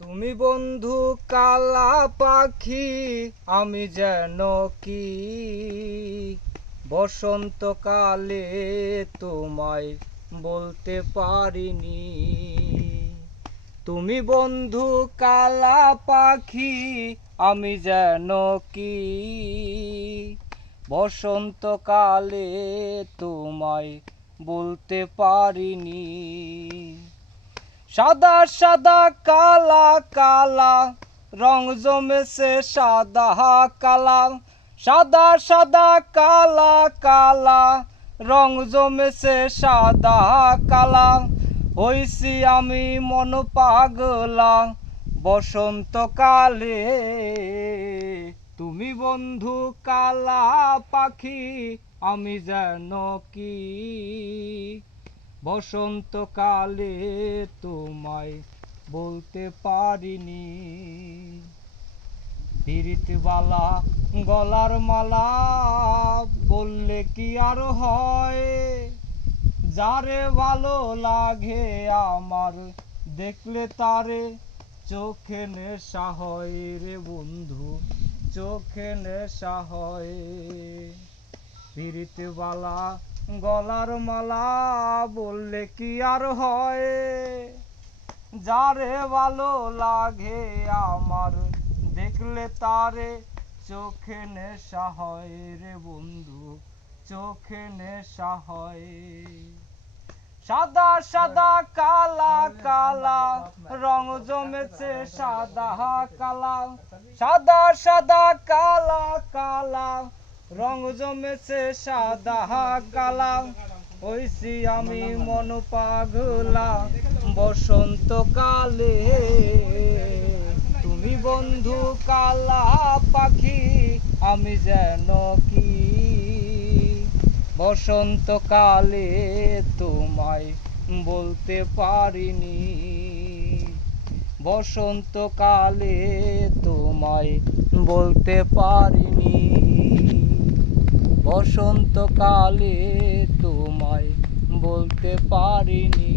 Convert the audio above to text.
তুমি বন্ধু কালা পাখি, আমি যেন কি বসন্তকালে তোমায় বলতে পারিনি। তুমি বন্ধু কালা পাখি, আমি যেন কি বসন্তকালে তোমায় বলতে পারিনি। সাদা সাদা কালা কালা রং জমেছে সাদা কালা, সাদা সাদা কালা কালা রং জমেছে সাদা কালা। হইছি আমি মন পাগলা বসন্তকালে। তুমি বন্ধু কালা পাখি, আমি যেন কি বসন্তকালে তোমায় বলতে পারিনি। পিরিতবালা গলার মালা বললে কি আর হয়, যারে ভালো লাগে আমার দেখলে তারে চোখে নেশা হয় রে বন্ধু, চোখে নেশা হয়। পিরিতবালা গলার মালা বললে কি আর হয়, যারে ভালো লাগে আমার দেখলে তারে চোখে নেশা হয় রে বন্ধু, চোখে নেশা হয়। সাদা সাদা কালা কালা রং জমেছে সাদা কালা, সাদা সাদা কালা কালা রং জমেছে সাদা কালা। হইছি আমি মন পাগলা বসন্তকালে। তুমি বন্ধু কালা পাখি, আমি যেন কি বসন্তকালে তোমায় বলতে পারিনি। বসন্তকালে তোমায় বলতে পারিনি। বসন্তকালে তোমায় বলতে পারিনি।